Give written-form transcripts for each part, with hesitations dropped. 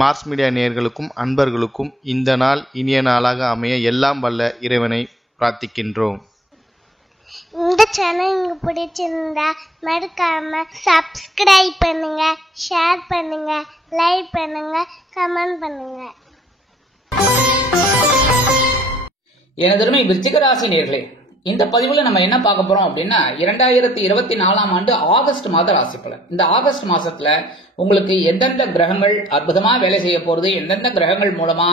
Mars media நேயர்களுக்கும் அன்பர்களுக்கும் இந்த நாள் இனிய நாளாக அமைய எல்லாம் வல்ல இறைவனை பிரார்த்திக்கின்றோம். இந்த சேனல் உங்களுக்கு பிடிச்சிருந்தா மறக்காம சப்ஸ்கிரைப் பண்ணுங்க, ஷேர் பண்ணுங்க, லைக் பண்ணுங்க, கமெண்ட் பண்ணுங்க. எனதருமை விருச்சிக ராசி நேயர்களே, இந்த பதிவுல நம்ம என்ன பார்க்க போறோம் அப்படின்னா 2024ஆம் ஆண்டு ஆகஸ்ட் மாத ராசி பலன். இந்த ஆகஸ்ட் மாசத்துல உங்களுக்கு எந்தெந்த கிரகங்கள் அற்புதமா வேலை செய்ய போறது, எந்தெந்த கிரகங்கள் மூலமா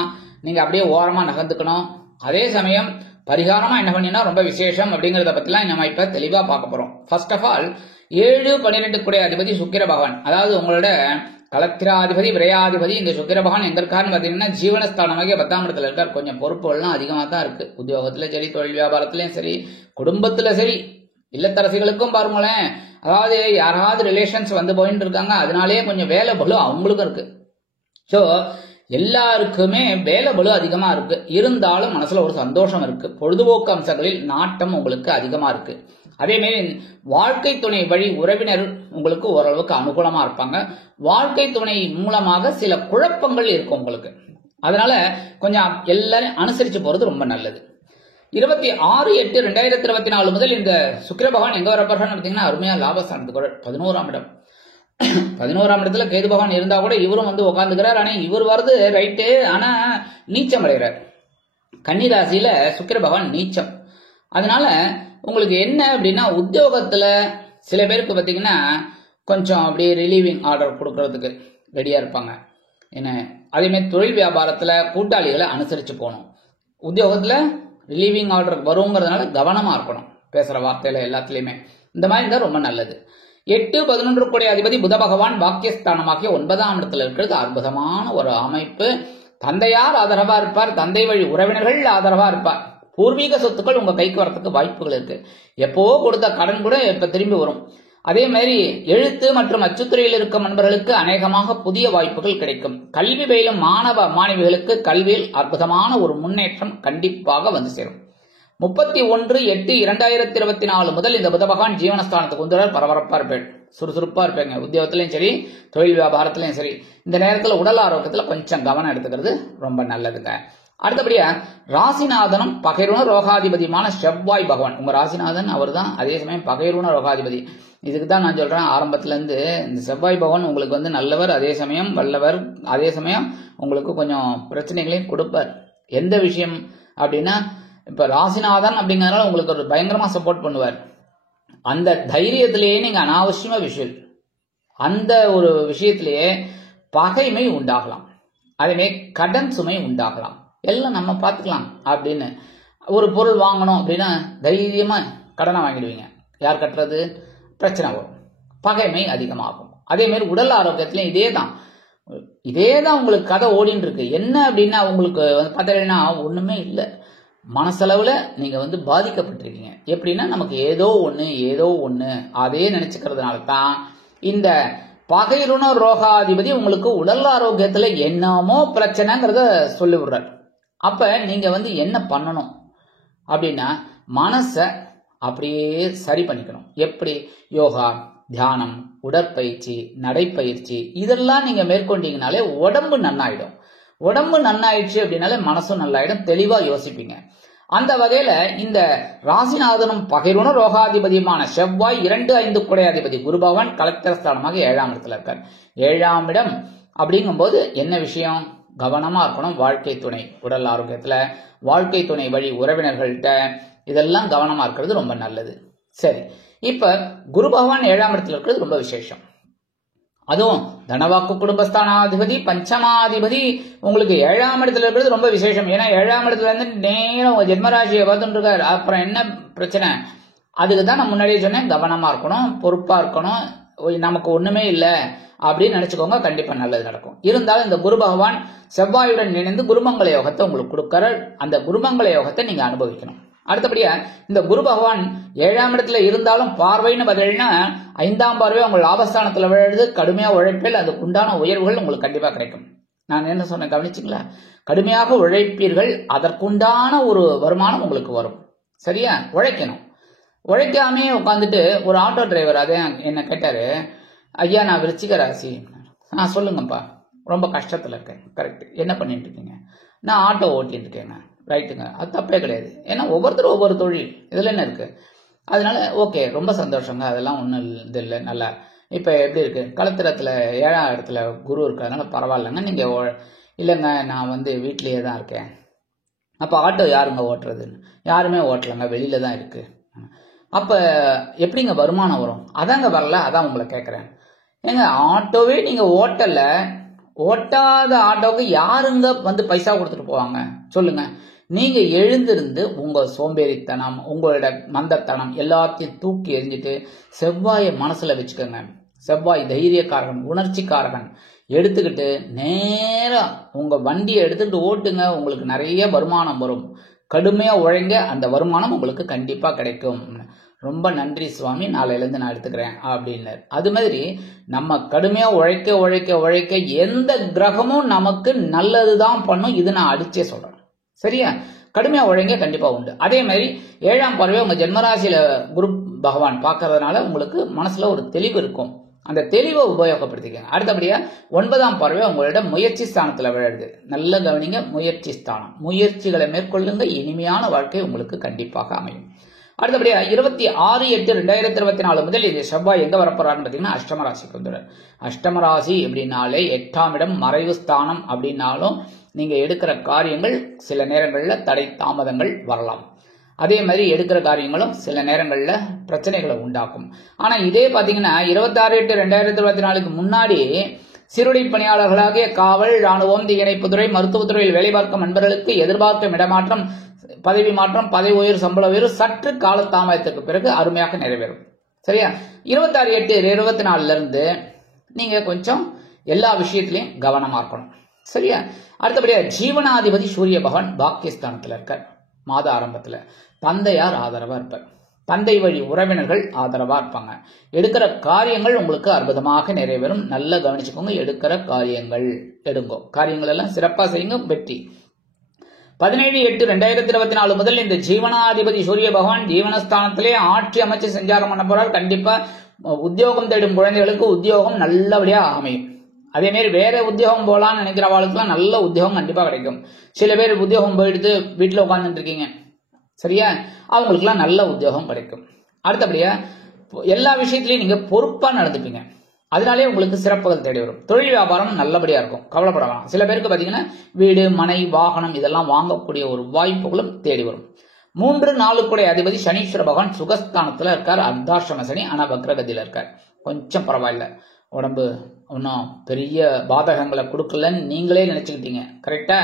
நீங்க அப்படியே ஓரமா நகர்ந்துக்கணும், அதே சமயம் பரிகாரமா என்ன பண்ணினா ரொம்ப விசேஷம் அப்படிங்கறத பத்திலாம் நம்ம இப்ப தெளிவா பார்க்க போறோம். ஃபர்ஸ்ட் ஆஃப் ஆல் 7-12 கூடிய அதிபதி சுக்கிர பகவான், அதாவது உங்களோட கலத்திராதிபதி விரையாதிபதி இந்த சுக்கிர பகவான் எங்க இருக்காருன்னு பாத்தீங்கன்னா ஜீவனஸ்தானமாக 10ஆம் இடத்துல இருக்கார். கொஞ்சம் பொறுப்புகள்லாம் அதிகமா தான் இருக்கு. உத்தியோகத்துல சரி, தொழில் வியாபாரத்திலயும் சரி, குடும்பத்துல சரி, இல்லத்தரசிகளுக்கும் பாருங்களேன், அதாவது யாராவது ரிலேஷன்ஸ் வந்து போயிட்டு இருக்காங்க, அதனாலேயே கொஞ்சம் வேலை பளு அவங்களுக்கும் இருக்கு. சோ எல்லாருக்குமே வேலை பளு அதிகமா இருக்கு. இருந்தாலும் மனசுல ஒரு சந்தோஷம் இருக்கு. பொழுதுபோக்கு அம்சங்களில் நாட்டம் உங்களுக்கு அதிகமா இருக்கு. அதே மாதிரி வாழ்க்கை துணை வழி உறவினர் உங்களுக்கு ஓரளவுக்கு அனுகூலமா இருப்பாங்க. வாழ்க்கை துணை மூலமாக சில குழப்பங்கள் இருக்கும் உங்களுக்கு. அதனால கொஞ்சம் எல்லாரும் அனுசரிச்சு போறது ரொம்ப நல்லது. 26/8/2024 முதல் இந்த சுக்கிர பகவான் எங்க வர போறான்னு பாத்தீங்கன்னா அருமையா லாபஸ்தானத்துக்கு 11ஆம் இடம். 11ஆம் இடத்துல கேது பகவான் இருந்தா கூட இவரும் வந்து உட்காந்துக்கிறார். ஆனா இவர் வருது ரைட்டு, ஆனா நீச்சம் அடைகிறார். கன்னி ராசியில சுக்கிர பகவான் நீச்சம். அதனால உங்களுக்கு என்ன அப்படின்னா உத்தியோகத்துல சில பேருக்கு பாத்தீங்கன்னா கொஞ்சம் அப்படியே ரிலீவிங் ஆர்டர் கொடுக்கறதுக்கு ரெடியா இருப்பாங்க. என்ன அதே மாதிரி தொழில் வியாபாரத்துல கூட்டாளிகளை அனுசரிச்சு போகணும். உத்தியோகத்துல ரிலீவிங் ஆர்டர் வருங்கிறதுனால கவனமா இருக்கணும் பேசுற வார்த்தையில எல்லாத்துலயுமே. இந்த மாதிரி இருந்தா ரொம்ப நல்லது. 8-11 கூடிய அதிபதி புத பகவான் பாக்கியஸ்தானமாகிய 9ஆம் இடத்துல இருக்கிறது அற்புதமான ஒரு அமைப்பு. தந்தையார் ஆதரவா இருப்பார், தந்தை வழி உறவினர்கள் ஆதரவா இருப்பார். பூர்வீக சொத்துக்கள் உங்க கைக்கு வரத்துக்கு வாய்ப்புகள் இருக்கு. எப்போ கொடுத்த கடன் கூட இப்ப திரும்பி வரும். அதே மாதிரி எழுத்து மற்றும் அச்சுத்துறையில் இருக்கும் நண்பர்களுக்கு அநேகமாக புதிய வாய்ப்புகள் கிடைக்கும். கல்வி பயிலும் மாணவ மாணவிகளுக்கு கல்வியில் அற்புதமான ஒரு முன்னேற்றம் கண்டிப்பாக வந்து சேரும். 31/8/2024 முதல் இந்த புத பகவான் ஜீவனஸ்தானத்துக்கு வந்துடுறார். பரபரப்பா இருப்பேன், சுறுசுறுப்பா இருப்பேங்க. உத்தியோகத்திலையும் சரி, தொழில் வியாபாரத்திலையும் சரி. இந்த நேரத்தில் உடல் ஆரோக்கியத்துல கொஞ்சம் கவனம் எடுத்துக்கிறது ரொம்ப நல்லதுங்க. அடுத்தபடியா ராசிநாதனும் பகைருண ரோகாதிபதியுமான செவ்வாய் பகவான் உங்க ராசிநாதன் அவர் தான். அதே சமயம் பகைருண ரோகாதிபதி. இதுக்கு தான் நான் சொல்றேன் ஆரம்பத்துல இருந்து இந்த செவ்வாய் பகவான் உங்களுக்கு வந்து நல்லவர், அதே சமயம் வல்லவர், அதே சமயம் உங்களுக்கு கொஞ்சம் பிரச்சனைகளையும் கொடுப்பார். எந்த விஷயம் அப்படின்னா இப்ப ராசிநாதன் அப்படிங்கறதுனால உங்களுக்கு ஒரு பயங்கரமா சப்போர்ட் பண்ணுவார். அந்த தைரியத்திலேயே நீங்க அனாவசியமா விஷயம் அந்த ஒரு விஷயத்திலேயே பகைமை உண்டாகலாம். அதே கடன் சுமை உண்டாகலாம். எல்லாம் நம்ம பார்த்துக்கலாம் அப்படின்னு ஒரு பொருள் வாங்கணும் அப்படின்னா தைரியமா கடனை வாங்கிடுவீங்க. யார் கட்டுறது? பிரச்சனை வரும், பகைமை அதிகமாகும். அதே மாதிரி உடல் ஆரோக்கியத்திலையும் இதே தான் உங்களுக்கு கதை ஓடின்னு இருக்கு. என்ன அப்படின்னா உங்களுக்கு பார்த்தீங்கன்னா ஒண்ணுமே இல்லை, மனசளவுல நீங்க வந்து பாதிக்கப்பட்டிருக்கீங்க. எப்படின்னா நமக்கு ஏதோ ஒண்ணு அதே நினைச்சுக்கிறதுனால தான் இந்த பகைருண ரோகாதிபதி உங்களுக்கு உடல் ஆரோக்கியத்துல என்னமோ பிரச்சனைங்கிறத சொல்லி விடுறார். அப்ப நீங்க வந்து என்ன பண்ணணும் அப்படின்னா மனச அப்படியே சரி பண்ணிக்கணும். எப்படி? யோகா, தியானம், உடற்பயிற்சி, நடைப்பயிற்சி இதெல்லாம் நீங்க மேற்கொண்டீங்கனாலே உடம்பு நன்னாயிடும். உடம்பு நன்னாயிடுச்சு அப்படின்னாலே மனசும் நல்லாயிடும், தெளிவா யோசிப்பீங்க. அந்த வகையில இந்த ராசிநாதனும் பகைருண ரோகாதிபதியுமான செவ்வாய் 2-5 கூடிய அதிபதி குரு பகவான் கலத்திரஸ்தானமாக 7ஆம் இடத்துல இருக்கார். 7ஆம் இடம் அப்படிங்கும்போது என்ன விஷயம்? கவனமா இருக்கணும். வாழ்க்கை துணை, உடல் ஆரோக்கியத்துல, வாழ்க்கை துணை வழி உறவினர்கள்ட்ட இதெல்லாம் கவனமா இருக்கிறது ரொம்ப நல்லது. சரி, இப்ப குரு பகவான் 7ஆம் இடத்துல இருக்கிறது ரொம்ப விசேஷம். அதுவும் தனவாக்கு குடும்பஸ்தானாதிபதி பஞ்சமாதிபதி உங்களுக்கு 7ஆம் இடத்துல இருக்கிறது ரொம்ப விசேஷம். ஏன்னா 7ஆம் இடத்துல இருந்து நேரம் உங்க ஜென்மராசியை பார்த்துட்டு இருக்காரு. அப்புறம் என்ன பிரச்சனை? அதுக்கு தான் நான் முன்னாடியே சொன்னேன், கவனமா இருக்கணும், பொறுப்பா இருக்கணும். நமக்கு ஒண்ணுமே இல்லை அப்படின்னு நினைச்சுக்கோங்க, கண்டிப்பா நல்லது நடக்கும். இருந்தாலும் இந்த குரு பகவான் செவ்வாயுடன் இணைந்து குருமங்கள யோகத்தை உங்களுக்கு கொடுக்கற. அந்த குருமங்கள யோகத்தை நீங்க அனுபவிக்கணும். அடுத்தபடியா இந்த குரு பகவான் 7ஆம் இடத்துல இருந்தாலும் பார்வைன்னு பார்த்தீங்கன்னா 5ஆம் பார்வை உங்கள் லாபஸ்தானத்துல விழுது. கடுமையா உழைப்பில் அதுக்கு உண்டான உயர்வுகள் உங்களுக்கு கண்டிப்பா கிடைக்கும். நான் என்ன சொன்னேன் கவனிச்சிங்களா? கடுமையாக உழைப்பீர்கள், அதற்குண்டான ஒரு வருமானம் உங்களுக்கு வரும். சரியா? உழைக்கணும். உழைக்காமே உட்காந்துட்டு ஒரு ஆட்டோ டிரைவர் அதே என்ன கேட்டாரு, ஐயா நான் விருச்சிக ராசி. சொல்லுங்கப்பா. ரொம்ப கஷ்டத்தில் இருக்கேன். கரெக்ட். என்ன பண்ணிட்டு இருக்கீங்க? நான் ஆட்டோ ஓட்டிட்டு இருக்கேங்க. ரைட்டுங்க, அது தப்பே கிடையாது. ஏன்னா ஒவ்வொருத்தரும் ஒவ்வொரு தொழில், இதில் என்ன இருக்கு? அதனால ஓகே, ரொம்ப சந்தோஷங்க, அதெல்லாம் ஒன்றும் இது இல்லை. நல்லா இப்போ எப்படி இருக்கு, களத்திரத்தில் 7ஆம் இடத்துல குரு இருக்கிறதுனால பரவாயில்லைங்க. நீங்கள் இல்லைங்க நான் வந்து வீட்லேயே தான் இருக்கேன். அப்போ ஆட்டோ யாருங்க ஓட்டுறதுன்னு? யாருமே ஓட்டலைங்க, வெளியில தான் இருக்கு. அப்போ எப்படிங்க வருமானம் வரும்? அதாங்க வரல, அதான் உங்களை கேட்குறேன். ஏங்க ஆட்டோவே நீங்கள் ஓட்டலை, ஓட்டாத ஆட்டோவுக்கு யாருங்க வந்து பைசா கொடுத்துட்டு போவாங்க சொல்லுங்க? நீங்க எழுந்திருந்து உங்க சோம்பேறித்தனம், உங்களோட மந்தத்தனம் எல்லாத்தையும் தூக்கி எறிஞ்சிட்டு செவ்வாயை மனசுல வச்சுக்கோங்க. செவ்வாய் தைரியக்காரகன், உணர்ச்சிக்காரகன். எடுத்துக்கிட்டு நேரா உங்க வண்டியை எடுத்துக்கிட்டு ஓட்டுங்க. உங்களுக்கு நிறைய வருமானம் வரும். கடுமையா உழைங்க, அந்த வருமானம் உங்களுக்கு கண்டிப்பா கிடைக்கும். ரொம்ப நன்றி சுவாமி, நாளையிலேருந்து நான் எடுத்துக்கிறேன் அப்படின்னு. அது மாதிரி நம்ம கடுமையா உழைக்க உழைக்க உழைக்க எந்த கிரகமும் நமக்கு நல்லதுதான் பண்ணும். இது நான் அடிச்சே சொல்றேன். சரியா? கடுமையா உழைங்க, கண்டிப்பா உண்டு. அதே மாதிரி 7ஆம் பார்வை உங்க ஜென்மராசியில குரு பகவான் பார்க்கறதுனால உங்களுக்கு மனசுல ஒரு தெளிவு இருக்கும். அந்த தெளிவை உபயோகப்படுத்திக்கங்க. அடுத்தபடியா 9ஆம் பார்வை உங்களோட முயற்சி ஸ்தானத்துல விழுது. நல்ல கவனிங்க, முயற்சி ஸ்தானம். முயற்சிகளை மேற்கொள்ளுங்க, இனிமையான வாழ்க்கை உங்களுக்கு கண்டிப்பாக அமையும். அடுத்தபடியா 26/8/2024 முதல் இது செவ்வாய் எங்க வரப்போறாருன்னு பாத்தீங்கன்னா அஷ்டமராசிக்கு வந்துடுறார். அஷ்டமராசி அப்படின்னாலே 8ஆம் இடம், மறைவு ஸ்தானம் அப்படின்னாலும் நீங்க எடுக்கிற காரியங்கள் சில நேரங்கள்ல தடை தாமதங்கள் வரலாம். அதே மாதிரி எடுக்கிற காரியங்களும் சில நேரங்கள்ல பிரச்சனைகளை உண்டாக்கும். ஆனா இதே பாத்தீங்கன்னா 26/8/2024 முன்னாடி சிறுடை பணியாளர்களாகிய காவல், ராணுவம், தீயணைப்புத்துறை, மருத்துவத்துறையில் வேலை பார்க்கும் நண்பர்களுக்கு எதிர்பார்க்கும் இடமாற்றம், பதவி மாற்றம், பதவி உயர், சம்பள உயர்வு சற்று காலதாமதத்துக்கு பிறகு அருமையாக நிறைவேறும். சரியா? 26/8/24 இருந்து நீங்க கொஞ்சம் எல்லா விஷயத்திலையும் கவனமா இருக்கணும். சரியா? அடுத்தபடியா ஜீவனாதிபதி சூரிய பகவான் பாக்கியஸ்தானத்துல இருக்கார். மாத ஆரம்பத்துல தந்தையார் ஆதரவா இருப்பார். தந்தை வழி உறவினர்கள் ஆதரவா இருப்பாங்க. எடுக்கிற காரியங்கள் உங்களுக்கு அற்புதமாக நிறைவேறும். நல்லா கவனிச்சுக்கோங்க. எடுக்கிற காரியங்கள் எடுங்கோ, காரியங்கள் எல்லாம் சிறப்பா செய்யுங்க, வெற்றி. 17/8/2024 முதல் இந்த ஜீவனாதிபதி சூரிய பகவான் ஜீவனஸ்தானத்திலே ஆட்சி அமைச்சு சஞ்சாரம் பண்ண போறார். கண்டிப்பா உத்தியோகம் தேடும் குழந்தைகளுக்கு உத்தியோகம் நல்லபடியா அமையும். அதே மாதிரி வேற உத்தியோகம் போலான்னு நினைக்கிறவாளுக்குலாம் நல்ல உத்தியோகம் கண்டிப்பா கிடைக்கும். சில பேர் உத்தியோகம் போயிட்டு வீட்டுல உட்கார்ந்துட்டு இருக்கீங்க, சரியா? அவங்களுக்குலாம் நல்ல உத்தியோகம் கிடைக்கும். அடுத்தபடியா எல்லா விஷயத்திலையும் நீங்க பொறுப்பா நடந்துப்பீங்க. அதனாலே உங்களுக்கு சிறப்புகள் தேடி வரும். தொழில் வியாபாரம் நல்லபடியா இருக்கும், கவலைப்படலாம். சில பேருக்கு பாத்தீங்கன்னா வீடு, மனை, வாகனம் இதெல்லாம் வாங்கக்கூடிய ஒரு வாய்ப்புகளும் தேடி வரும். 3-4 கூட அதிபதி சனீஸ்வர பகவான் சுகஸ்தானத்துல இருக்கார். அர்த்தாஷ்டம சனி, ஆனா வக்ரகதியில இருக்கார். கொஞ்சம் பரவாயில்ல, உடம்பு ஒன்றும் பெரிய பாதகங்களை கொடுக்கலன்னு நீங்களே நினைச்சுக்கிட்டீங்க. கரெக்டா?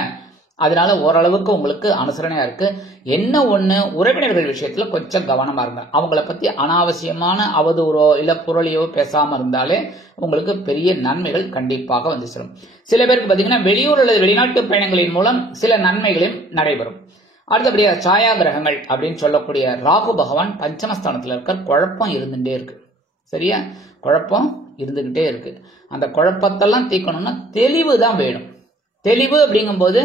அதனால ஓரளவுக்கு உங்களுக்கு அனுசரணையா இருக்கு. என்ன ஒண்ணு, உறவினர்கள் விஷயத்துல கொஞ்சம் கவனமா இருங்க. அவங்கள பத்தி அனாவசியமான அவதூறோ இல்ல புரளியோ பேசாம இருந்தாலே உங்களுக்கு பெரிய நன்மைகள் கண்டிப்பாக வந்து சேரும். சில பேருக்கு பாத்தீங்கன்னா வெளியூர் அல்லது வெளிநாட்டு பயணங்களின் மூலம் சில நன்மைகளும் நடைபெறும். அடுத்தபடியா சாயா கிரகங்கள் அப்படின்னு சொல்லக்கூடிய ராகு பகவான் பஞ்சமஸ்தானத்துல இருக்க. குழப்பம் இருந்துட்டே இருக்கு. சரியா? குழப்பம் இருந்துகிட்டே இருக்கு. அந்த குழப்பத்தெல்லாம் தீர்க்கணும்னா தெளிவு தான் வேணும். தெளிவு அப்படிங்கும்போது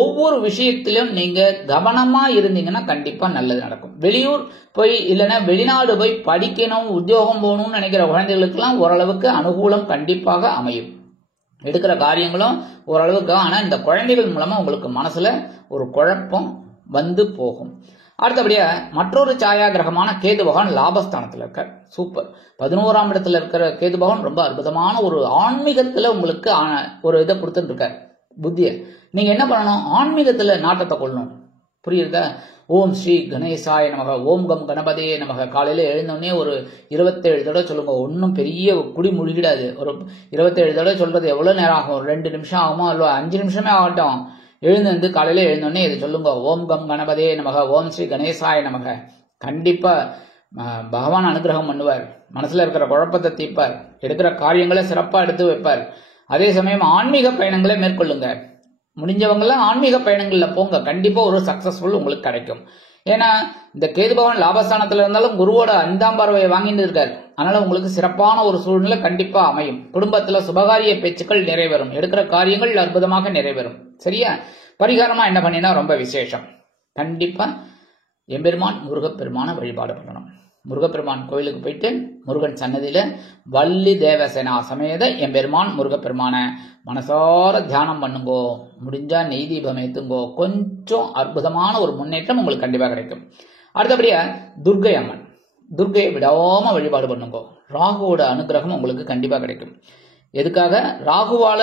ஒவ்வொரு விஷயத்திலும் நீங்க கவனமா இருந்தீங்கன்னா கண்டிப்பா நல்லது நடக்கும். வெளியூர் போய் இல்லைன்னா வெளிநாடு போய் படிக்கணும், உத்தியோகம் போகணும்னு நினைக்கிற குழந்தைகளுக்கெல்லாம் ஓரளவுக்கு அனுகூலம் கண்டிப்பாக அமையும். எடுக்கிற காரியங்களும் ஓரளவுக்கு. ஆனா இந்த குழந்தைகள் மூலமா உங்களுக்கு மனசுல ஒரு குழப்பம் வந்து போகும். அடுத்தபடியா மற்றொரு சாயா கிரகமான கேது பகவான் லாபஸ்தானத்துல இருக்கார். சூப்பர். 11ஆம் இடத்துல இருக்கிற கேது பகவான் ரொம்ப அற்புதமான ஒரு ஆன்மீகத்துல உங்களுக்கு ஒரு இதை கொடுத்துட்டு இருக்காரு, புத்திய. நீங்க என்ன பண்ணணும்? ஆன்மீகத்துல நாட்டத்தை கொள்ளணும். புரியுதா? ஓம் ஸ்ரீ கணேசாய நமக, ஓம் கம் கணபதியே நமக. காலையில எழுந்தோடனே ஒரு 27 தடவை சொல்லுங்க. ஒன்னும் பெரிய குடி முழுகிடாது. ஒரு 27 தடவை சொல்றது எவ்வளவு நேரம் ஆகும்? 2 நிமிஷம் ஆகுமா? இல்ல 5 நிமிஷமே ஆகட்டும். எழுந்து காலையில எழுந்தோடனே இது சொல்லுங்க. ஓம் கம் கணபதியே நமக, ஓம் ஸ்ரீ கணேசாய நமக. கண்டிப்பா பகவான் அனுகிரகம் பண்ணுவார். மனசுல இருக்கிற குழப்பத்தை தீர்ப்பார். எடுக்கிற காரியங்களை சிறப்பா எடுத்து வைப்பார். அதே சமயம் ஆன்மீக பயணங்களை மேற்கொள்ளுங்க. முடிஞ்சவங்களாம் ஆன்மீக பயணங்கள்ல போங்க. கண்டிப்பா ஒரு சக்சஸ்ஃபுல் உங்களுக்கு கிடைக்கும். ஏன்னா இந்த கேது பகவான் லாபஸ்தானத்துல இருந்தாலும் குருவோட 5ஆம் பார்வையை வாங்கிட்டு இருக்காரு. அதனால உங்களுக்கு சிறப்பான ஒரு சூழ்நிலை கண்டிப்பா அமையும். குடும்பத்துல சுபகாரிய பேச்சுக்கள் நிறைவேறும். எடுக்கிற காரியங்கள் அற்புதமாக நிறைவேறும். சரியா? பரிகாரமா என்ன பண்ணினா ரொம்ப விசேஷம். கண்டிப்பா எம்பெருமான் முருகப்பெருமான வழிபாடு பண்ணணும். முருகப்பெருமான் கோயிலுக்கு போயிட்டு முருகன் சன்னதியில வள்ளி தேவசேனா சமேத எம்பெருமான் முருகப்பெருமான மனசார தியானம் பண்ணுங்கோ, முடிஞ்சா நெய் தீபம் ஏத்துங்கோ. கொஞ்சம் அற்புதமான ஒரு முன்னேற்றம் உங்களுக்கு கண்டிப்பா கிடைக்கும். அடுத்தபடியா துர்க்கை அம்மன், துர்க்கையை விடாம வழிபாடு பண்ணுங்கோ. ராகுவோட அனுகிரகம் உங்களுக்கு கண்டிப்பா கிடைக்கும். எதுக்காக? ராகுவால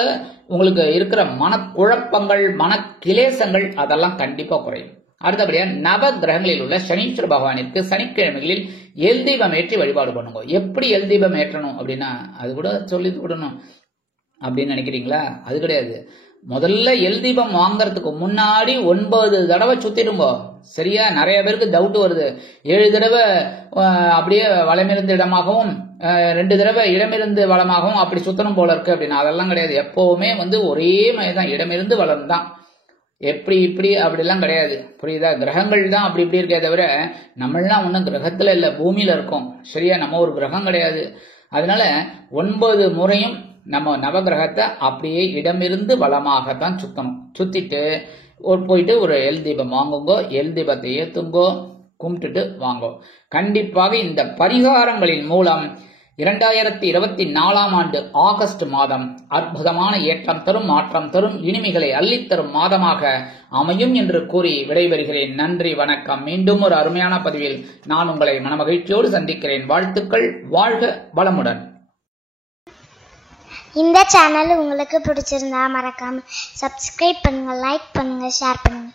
உங்களுக்கு இருக்கிற மனக்குழப்பங்கள், மனக்கிலேசங்கள் அதெல்லாம் கண்டிப்பா குறையும். அடுத்தபடியா நவ கிரகங்களில் உள்ள சனீஸ்வர பகவானிற்கு சனிக்கிழமைகளில் எல் தீபம் ஏற்றி வழிபாடு பண்ணுங்க. எப்படி எல் தீபம் ஏற்றணும் அப்படின்னா அது கூட சொல்லி கொடுக்கணும் அப்படின்னு நினைக்கிறீங்களா? அது கிடையாது. முதல்ல எல் தீபம் வாங்கறதுக்கு முன்னாடி 9 தடவை சுத்திடுங்க. சரியா? நிறைய பேருக்கு டவுட் வருது. 7 தடவை அப்படியே வலமிருந்து இடமாகவும் 2 தடவை இடமிருந்து வளமாகவும் அப்படி சுத்தணும் போல இருக்கு அப்படின்னு. அதெல்லாம் கிடையாது. எப்பவுமே ஒரே மாதிரிதான், இடமிருந்து வளம் தான். எப்படி இப்படி அப்படிலாம் கிடையாது. புரியுதா? கிரகங்கள் தான் அப்படி இப்படி இருக்கே தவிர நம்மளாம் ஒன்றும் கிரகத்துல இல்ல, பூமியில இருக்கோம். சரியா? நம்ம ஒரு கிரகம் கிடையாது. அதனால 9 முறையும் நம்ம நவகிரகத்தை அப்படியே இடமிருந்து வளமாகத்தான் சுத்தணும். சுத்திட்டு போயிட்டு ஒரு எல் தீபம் வாங்குங்கோ, எல் தீபத்தை ஏத்துங்கோ, கும்பிட்டுட்டு வாங்கோ. கண்டிப்பாக இந்த பரிகாரங்களின் மூலம் 2024 ஆண்டு ஆகஸ்ட் மாதம் அற்புதமான ஏற்றம் தரும், மாற்றம் தரும், இனிமைகளை அள்ளித்தரும் மாதமாக அமையும் என்று கூறி விடைபெறுகிறேன். நன்றி, வணக்கம். மீண்டும் ஒரு அருமையான பதிவில் நான் உங்களை மனமகிழ்ச்சியோடு சந்திக்கிறேன். வாழ்த்துக்கள். வாழ்க வளமுடன். இந்த சேனல் உங்களுக்கு பிடிச்சிருந்தா மறக்காம சப்ஸ்கிரைப் பண்ணுங்க, லைக் பண்ணுங்க, ஷேர் பண்ணுங்க.